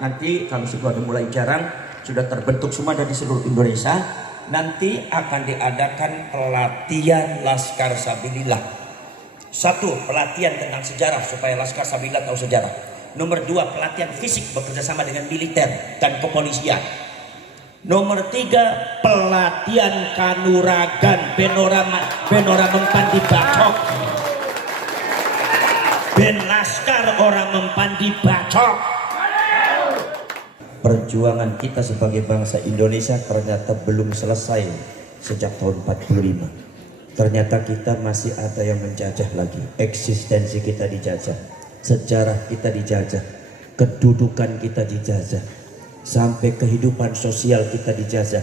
Nanti kalau sudah mulai jarang, sudah terbentuk semua dari seluruh Indonesia. Nanti akan diadakan pelatihan Laskar Sabilillah. Satu, pelatihan tentang sejarah supaya Laskar Sabilillah tahu sejarah. Nomor dua, pelatihan fisik bekerja sama dengan militer dan kepolisian. Nomor tiga, pelatihan kanuragan benora mempan dibacok. Ben Laskar orang mempan dibacok. Perjuangan kita sebagai bangsa Indonesia ternyata belum selesai sejak tahun 45. Ternyata kita masih ada yang menjajah lagi. Eksistensi kita dijajah, sejarah kita dijajah, kedudukan kita dijajah, sampai kehidupan sosial kita dijajah.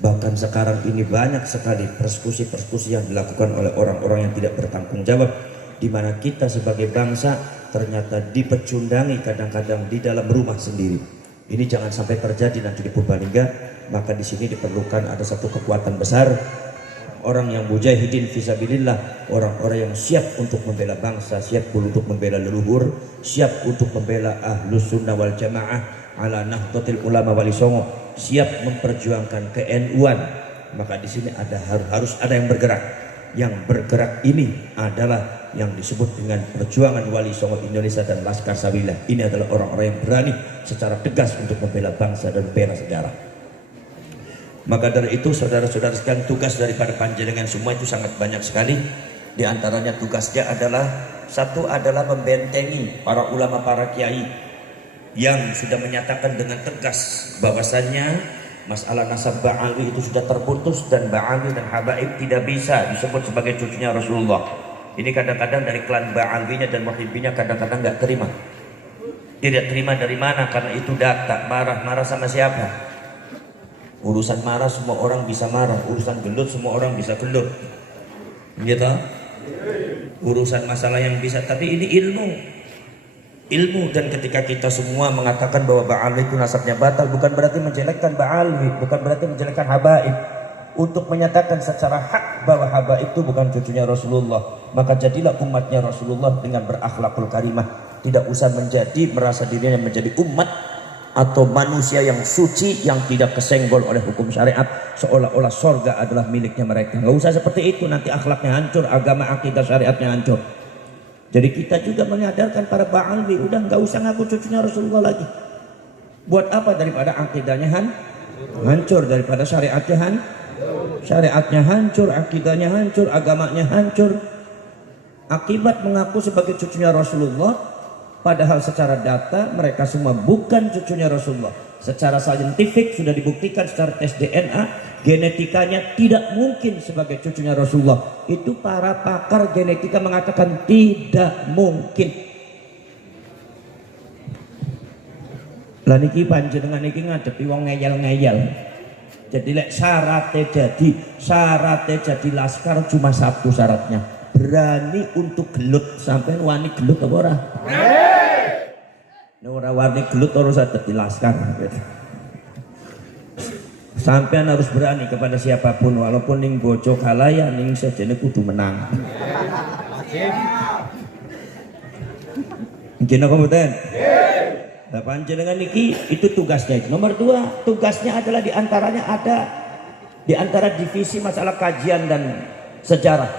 Bahkan sekarang ini banyak sekali persekusi-persekusi yang dilakukan oleh orang-orang yang tidak bertanggung jawab, di mana kita sebagai bangsa ternyata dipecundangi kadang-kadang di dalam rumah sendiri. Ini jangan sampai terjadi nanti di Purbalingga. Maka di sini diperlukan ada satu kekuatan besar, orang yang mujahidin fisabilillah, orang-orang yang siap untuk membela bangsa, siap untuk membela leluhur, siap untuk membela ahlus sunnah wal jamaah ala nahdlatul ulama wali songo, siap memperjuangkan ke-NU-an. Maka di sini harus ada yang bergerak. Yang bergerak ini adalah yang disebut dengan perjuangan Wali Songo Indonesia dan Laskar Sabilillah. Ini adalah orang-orang yang berani secara tegas untuk membela bangsa dan membela sejarah. Maka dari itu saudara-saudara sekalian, tugas daripada panjenengan semua itu sangat banyak sekali. Di antaranya tugasnya adalah, satu adalah membentengi para ulama, para kiai yang sudah menyatakan dengan tegas bahwasannya masalah nasab Ba'alwi itu sudah terputus, dan Ba'alwi dan Habaib tidak bisa disebut sebagai cucunya Rasulullah. Ini kadang-kadang dari klan Ba'alwinya dan Muhibbinya kadang-kadang nggak terima. Tidak terima dari mana? Karena itu data. Marah sama siapa? Urusan marah semua orang bisa marah, urusan gelut semua orang bisa gelut, gitu. Urusan masalah yang bisa, tapi ini ilmu. Dan ketika kita semua mengatakan bahwa Ba'alwi itu nasabnya batal, bukan berarti menjelekkan Ba'alwi, bukan berarti menjelekkan Habaib. Untuk menyatakan secara hak bahwa Habaib itu bukan cucunya Rasulullah, maka jadilah umatnya Rasulullah dengan berakhlakul karimah. Tidak usah merasa dirinya menjadi umat atau manusia yang suci, yang tidak kesenggol oleh hukum syariat, seolah-olah sorga adalah miliknya mereka. Nggak usah seperti itu, nanti akhlaknya hancur, agama akidah syariatnya hancur. Jadi kita juga menyadarkan para Ba'alwi, udah nggak usah ngaku cucunya Rasulullah lagi. Buat apa? Daripada akidahnya hancur, daripada syariatnya hancur, akidahnya hancur, agamanya hancur. Akibat mengaku sebagai cucunya Rasulullah, padahal secara data mereka semua bukan cucunya Rasulullah. Secara saintifik sudah dibuktikan secara tes DNA, genetikanya tidak mungkin sebagai cucunya Rasulullah. Itu para pakar genetika mengatakan tidak mungkin. Lah niki panjenengan niki ngadepi wong ngeyel-ngeyel. Jadi lek syaratnya jadi laskar cuma satu syaratnya, berani untuk gelut. Sampai wani gelut apa ora? Ora wani gelut terus dadi laskar. Sampean harus berani kepada siapapun, walaupun ning bojo kalaya ning sejene kudu menang. Mungkin apa mboten? Nah, panjenengan niki itu tugasnya. Nomor dua, tugasnya adalah diantaranya ada di antara divisi masalah kajian dan sejarah.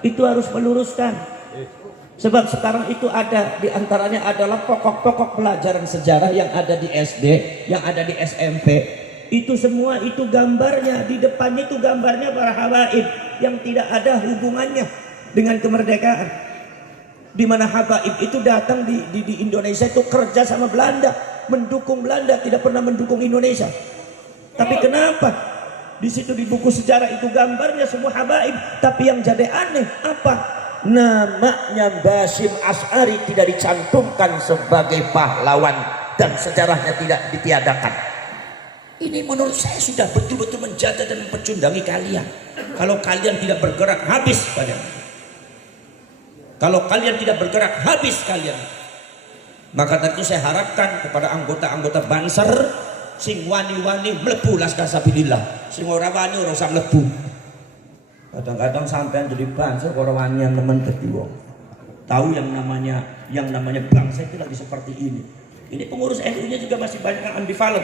Itu harus meluruskan. Sebab sekarang itu ada di antaranya adalah pokok-pokok pelajaran sejarah yang ada di SD, yang ada di SMP. Itu semua itu gambarnya, di depannya itu gambarnya para habaib yang tidak ada hubungannya dengan kemerdekaan. Di mana habaib itu datang di Indonesia itu kerja sama Belanda, mendukung Belanda, tidak pernah mendukung Indonesia. Tapi kenapa di situ di buku sejarah itu gambarnya semua habaib, tapi yang jadi aneh apa? Namanya Basyir Asy'ari tidak dicantumkan sebagai pahlawan dan sejarahnya tidak ditiadakan. Ini menurut saya sudah betul-betul menjajah dan mempecundangi kalian. Kalau kalian tidak bergerak, habis kalian. Kalau kalian tidak bergerak, habis kalian. Maka tentu saya harapkan kepada anggota-anggota Banser sing wani-wani mlebu Laskar Sabilillah, sing ora wani ora usah mlebu. Kadang-kadang sampean jadi Banser ora wani nemen dadi wong. Tahu yang namanya bangsa itu lagi seperti ini. Ini pengurus NU-nya juga masih banyak yang ambivalen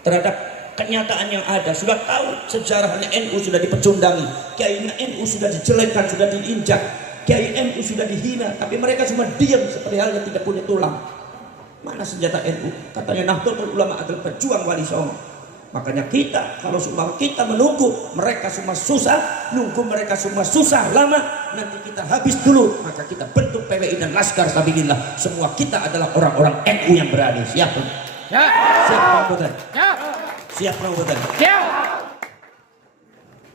terhadap kenyataan yang ada. Sudah tahu sejarahnya NU sudah dipecundangi, kiainya NU sudah dijelekkan, sudah diinjak, kiai NU sudah dihina, tapi mereka cuma diam seperti halnya tidak punya tulang. Mana senjata NU? Katanya Nahdlatul Ulama adalah pejuang Wali Songo. Makanya kita, kalau sumpah kita menunggu mereka semua susah, nunggu mereka semua susah lama, nanti kita habis dulu, maka kita bentuk PWI dan Laskar Sabilillah. Semua kita adalah orang-orang NU yang berani. Siap? Ya. Siap Rambutan? Ya. Siap Rambutan? Ya.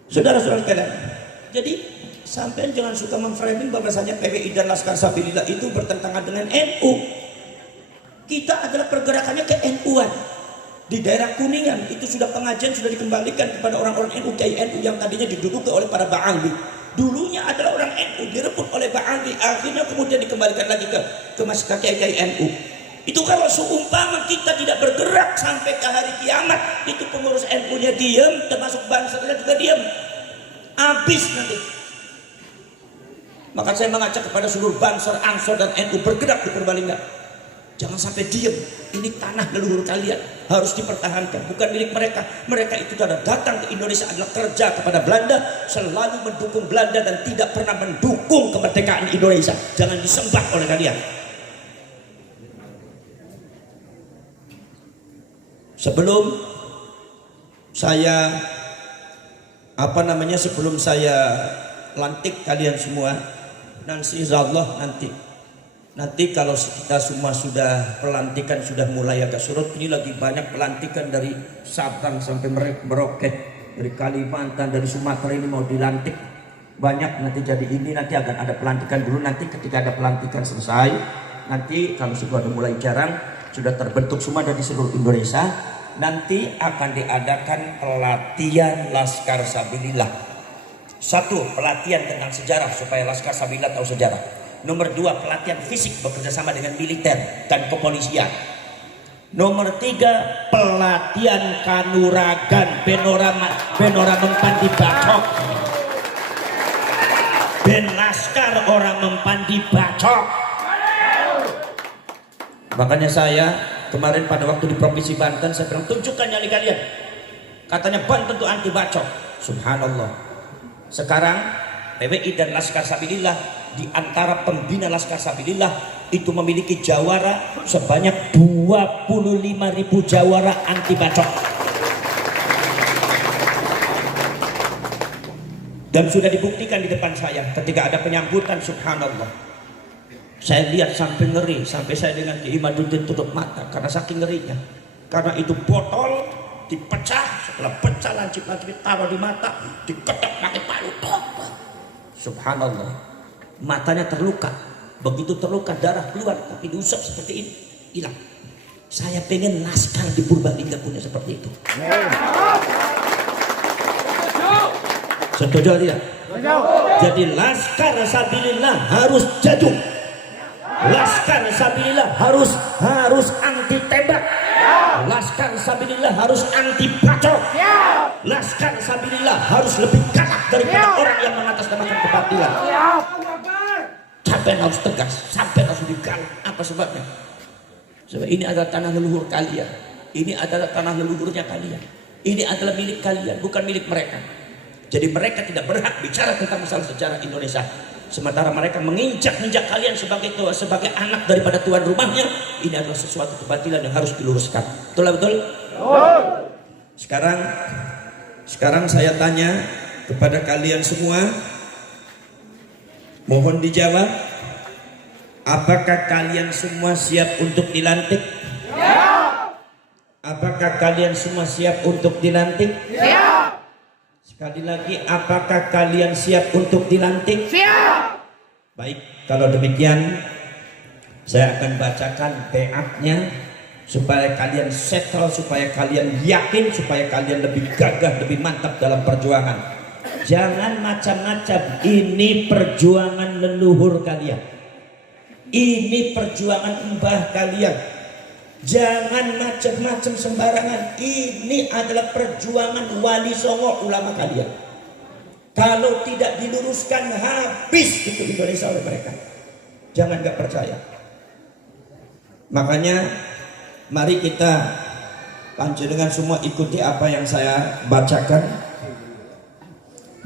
Saudara-saudara sekalian, jadi sampai jangan suka memframing bahwasanya PWI dan Laskar Sabilillah itu bertentangan dengan NU. Kita adalah pergerakannya ke NU-an. Di daerah Kuningan itu sudah pengajian sudah dikembalikan kepada orang-orang NU, kiai NU yang tadinya diduduki oleh para Ba'ali. Dulunya adalah orang NU, direbut oleh Ba'ali, akhirnya kemudian dikembalikan lagi ke kiai NU. Itu kalau seumpama kita tidak bergerak sampai ke hari kiamat, itu pengurus NU-nya diam, termasuk bansernya juga diam. Habis nanti. Maka saya mengajak kepada seluruh banser, ansor dan NU bergerak di Purbalingga. Jangan sampai diam. Ini tanah leluhur kalian, harus dipertahankan, bukan milik mereka. Mereka itu sudah datang ke Indonesia adalah kerja kepada Belanda, selalu mendukung Belanda dan tidak pernah mendukung kemerdekaan Indonesia. Jangan disembah oleh kalian. Sebelum saya sebelum saya lantik kalian semua, nanti insyaallah nanti kalau kita semua sudah pelantikan sudah mulai agak surut, ini lagi banyak pelantikan dari Sabang sampai Merauke, dari Kalimantan, dari Sumatera ini mau dilantik banyak nanti. Jadi ini nanti akan ada pelantikan dulu, nanti ketika ada pelantikan selesai, nanti kalau sudah mulai jarang sudah terbentuk semua dari seluruh Indonesia, nanti akan diadakan pelatihan Laskar Sabilillah. Satu, pelatihan tentang sejarah supaya Laskar Sabilillah tahu sejarah. Nomor 2, pelatihan fisik bekerja sama dengan militer dan kepolisian. Nomor 3, pelatihan kanuragan benora mempan dibacok. Ben Laskar orang mempan dibacok. Makanya saya kemarin pada waktu di Provinsi Banten saya bilang, tunjukkan nyali kalian. Katanya Banten itu anti bacok. Subhanallah. Sekarang PWI dan Laskar Sabilillah di antara pembina Laskar Sabilillah itu memiliki jawara sebanyak 25.000 jawara anti bacok. Dan sudah dibuktikan di depan saya ketika ada penyambutan. Subhanallah, saya lihat sampai ngeri, sampai saya dengan Kiai Imaduddin tutup mata karena saking ngerinya. Karena itu botol dipecah, setelah pecah lancip-lancip taruh di mata, diketok pakai palu. Subhanallah, matanya terluka. Begitu terluka darah keluar, tapi diusap seperti ini, hilang. Saya pengen Laskar di Purbalingga punya seperti itu. Setuju tidak? Jadi Laskar Sabilillah harus jatuh. Laskar Sabilillah harus anti tembak. Laskar Sabilillah harus anti bacok. Laskar Sabilillah harus lebih galak daripada orang yang mengatasnamakan kebatilan. Sampai harus tegas, sampai harus digalak. Apa sebabnya? Sebab ini adalah tanah leluhur kalian. Ini adalah tanah leluhurnya kalian. Ini adalah milik kalian, bukan milik mereka. Jadi mereka tidak berhak bicara tentang masalah sejarah Indonesia. Sementara mereka menginjak-injak kalian sebagai anak daripada tuan rumahnya. Ini adalah sesuatu kebatilan yang harus diluruskan. Betul? Sekarang saya tanya kepada kalian semua, mohon dijawab, apakah kalian semua siap untuk dilantik? Siap. Apakah kalian semua siap untuk dilantik? Siap. Sekali lagi, apakah kalian siap untuk dilantik? Siap. Baik, kalau demikian saya akan bacakan PA-nya supaya kalian settle, supaya kalian yakin, supaya kalian lebih gagah, lebih mantap dalam perjuangan. Jangan macam-macam, ini perjuangan leluhur kalian. Ini perjuangan mbah kalian. Jangan macam-macam sembarangan. Ini adalah perjuangan Wali Songo, ulama kalian. Kalau tidak diluruskan, habis itu Indonesia oleh mereka. Jangan gak percaya. Makanya Mari kita panjenengan semua ikuti apa yang saya bacakan.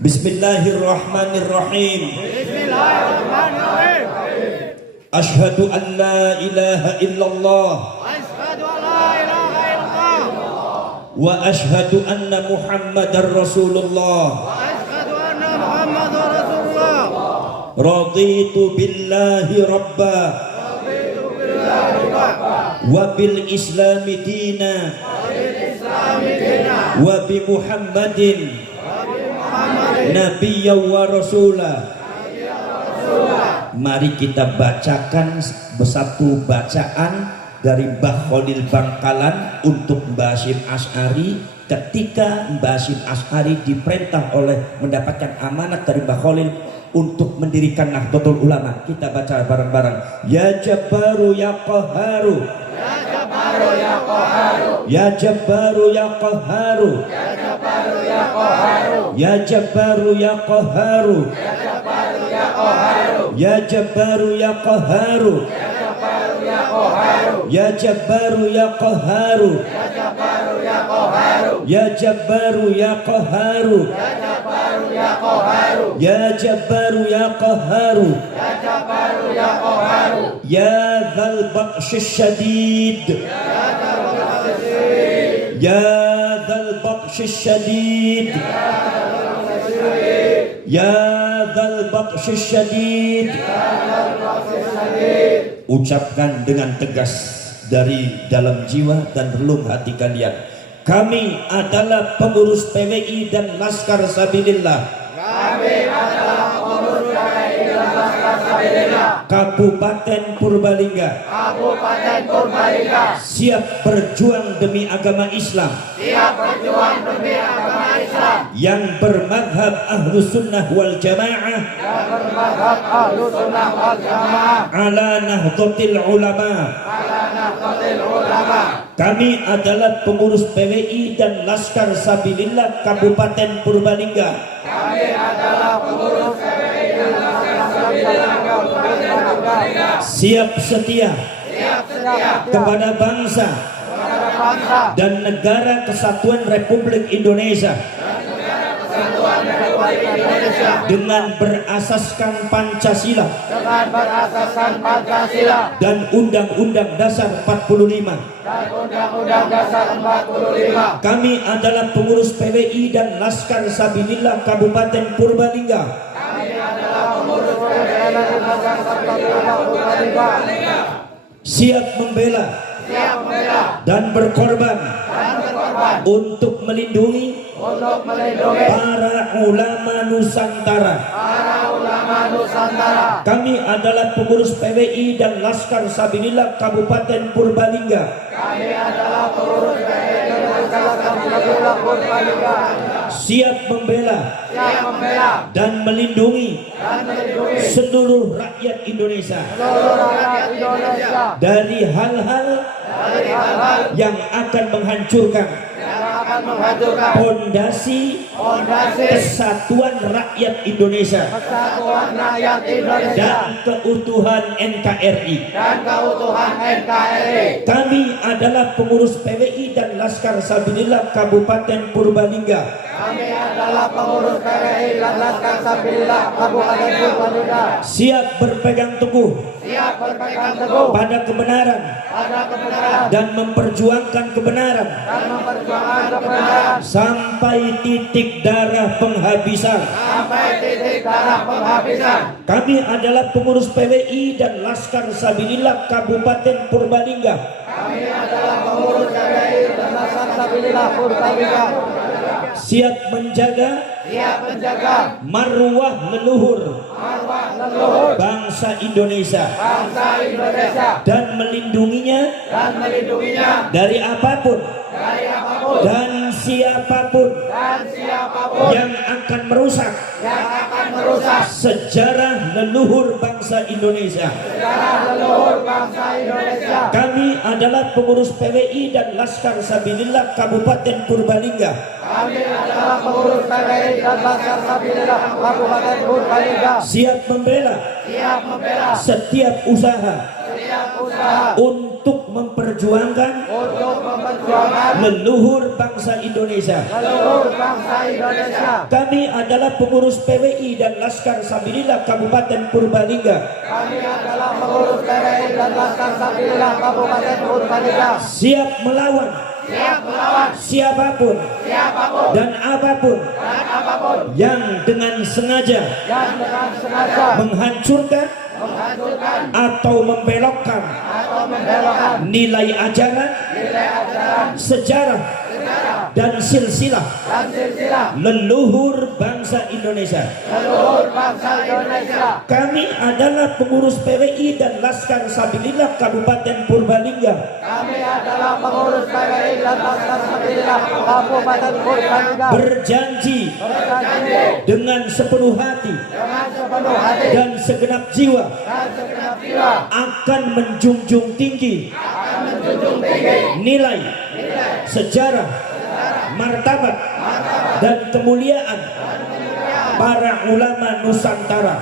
Bismillahirrahmanirrahim. Bismillahirrahmanirrahim. Asyhadu an la ilaha illallah. Asyhadu an la ilaha illallah. Wa asyhadu anna Muhammadar Rasulullah. Wa asyhadu anna Muhammadar Rasulullah. Raditu billahi rabba. Raditu billahi rabba. Wa bil islami dina. Wa bil islami dina. Wa bi Muhammadin. Nabiyya wa rasulah. Mari kita bacakan satu bacaan dari Mbah Khalil Bangkalan untuk Mbah Hasyim Asy'ari ketika Mbah Hasyim Asy'ari diperintah oleh mendapatkan amanat dari Mbah Khalil untuk mendirikan Nahdlatul Ulama. Kita baca bareng-bareng. Ya Jabbaru ya Qahharu. Ya Jabbaru ya Qahharu. Ya Jabbaru ya Qahharu. Ya Jabbaru ya Qahharu. Ya Jabbaru ya Qahharu. Ya Jabbaru ya Qahharu. Ya Jabbaru ya Qahharu. Ya Jabbaru ya Qahharu. Ya Jabbaru ya Qahharu. Ya Dzal Baqsyis Syadid. Ya Dzal Baqsyis Syadid. Ya Dzal Baqsyis Syadid. Ucapkan dengan tegas dari dalam jiwa dan relung hati kalian. Kami adalah pengurus PWI dan Laskar Sabilillah. Kami adalah pengurus PWI dan Laskar Sabilillah. Kabupaten Purbalingga. Kabupaten Purbalingga. Siap berjuang demi agama Islam. Siap berjuang demi agama Islam. Yang bermadhab Ahlus Sunnah wal Jamaah. Yang bermadhab Ahlus Sunnah wal Jamaah. Ala Nahdlatul Ulama. Ala Nahdlatul Ulama. Kami adalah pengurus PWI dan Laskar Sabilillah Kabupaten Purbalingga. Kami adalah pengurus PWI dan Laskar Sabilillah Kabupaten Purbalingga. Siap setia. Siap setia kepada bangsa dan negara Kesatuan Republik Indonesia. Dengan berasaskan Pancasila. Dengan berasaskan Pancasila. Dan Undang-Undang Dasar 45. Dan Undang-Undang Dasar 45. Kami adalah pengurus PWI dan Laskar Sabilillah Kabupaten Purbalingga. Kami adalah pengurus PWI dan Laskar Sabilillah Purbalingga. Siap membela. Siap membela. Dan berkorban. Dan berkorban. Untuk melindungi para ulama Nusantara. Para ulama Nusantara. Kami adalah pengurus PWI dan Laskar Sabilillah Kabupaten Purbalingga. Kami adalah pengurus PWI dan Laskar Sabilillah Purbalingga. Siap membela. Siap membela. Dan melindungi. Dan melindungi seluruh rakyat Indonesia. Seluruh rakyat Indonesia. Dari hal-hal yang akan menghancurkan fondasi kesatuan rakyat Indonesia dan keutuhan NKRI. Kami adalah pengurus PWI dan Laskar Sabilillah Kabupaten Purbalingga. Kami adalah pengurus PWI dan Laskar Sabilillah Kabupaten Purbalingga. Siap berpegang teguh. Siap berpegang teguh pada kebenaran. Dan memperjuangkan kebenaran. Sampai titik darah penghabisan. Sampai titik darah penghabisan. Kami adalah pengurus PWI dan Laskar Sabilillah Kabupaten Purbalingga. Kami adalah pengurus PWI dan Laskar Sabilillah Purbalingga. Siap menjaga marwah leluhur bangsa Indonesia dan melindunginya dari apapun dan siapapun yang akan merusak sejarah leluhur bangsa Indonesia. Kami adalah pengurus PWI dan Laskar Sabilillah Kabupaten Purbalingga. Kami adalah pengurus PWI dan Laskar Sabilillah Kabupaten Purbalingga. Siap membela setiap usaha untuk untuk memperjuangkan leluhur bangsa Indonesia. Kami adalah pengurus PWI dan Laskar Sabilillah Kabupaten Purbalingga. Siap melawan siapapun dan apapun yang dengan sengaja menghancurkan atau membelokkan nilai ajaran, sejarah dan silsilah leluhur bangsa Indonesia. Kami adalah pengurus PWI dan Laskar Sabilillah Kabupaten Purbalingga. Berjanji dengan sepenuh hati dan segenap jiwa akan menjunjung tinggi nilai, sejarah, martabat dan kemuliaan para ulama Nusantara.